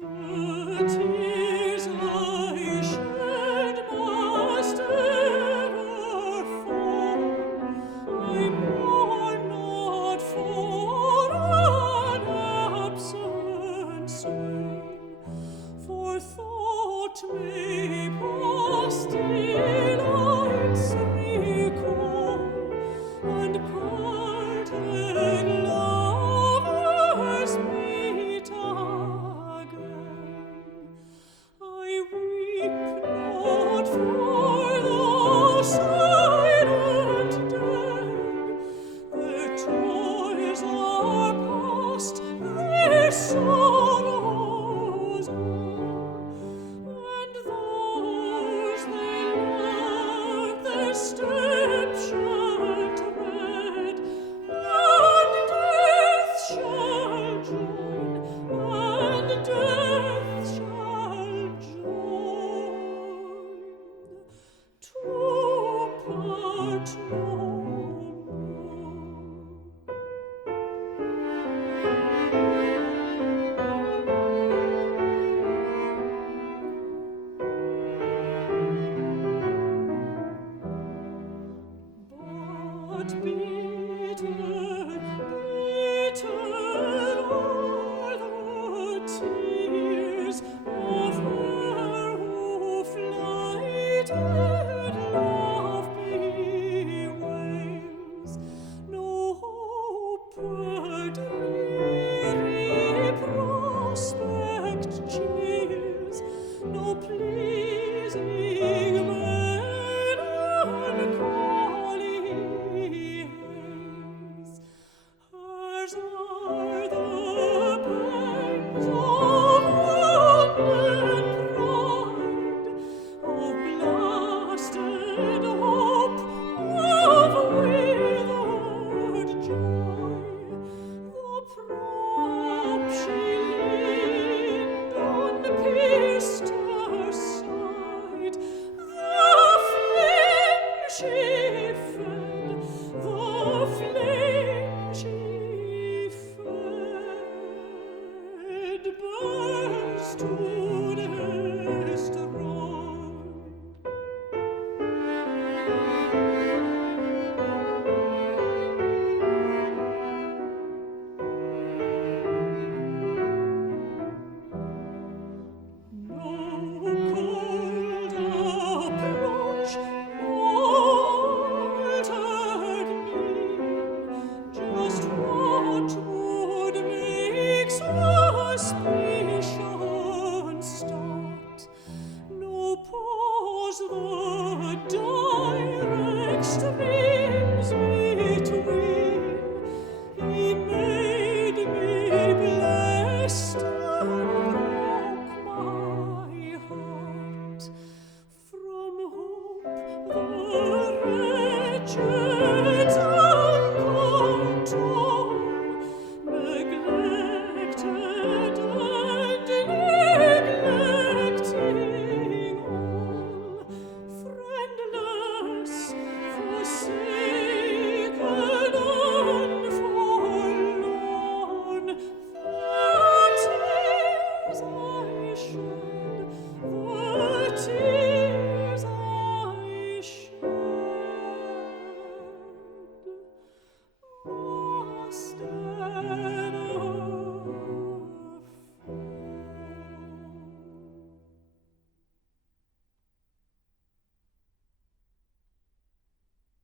The tears I shed must ever fall. I mourn not for an absent swain, for thought may past delights recall, and parted lovers meet again. I weep not for the silent dead, their joys are past, their sorrows are, and those they loved their steps shall tread, and death shall join, and death shall join, to part no more. But bitter, bitter are the tears of her who flighted love bewails. No hope but dreary prospect cheers, no pleasing melancholy hails. Hers are the pangs of wounded pride, of blasted hope, of withered joy. The prop she leaned on pierced her side, the flame she fed, the flame she fed, burst to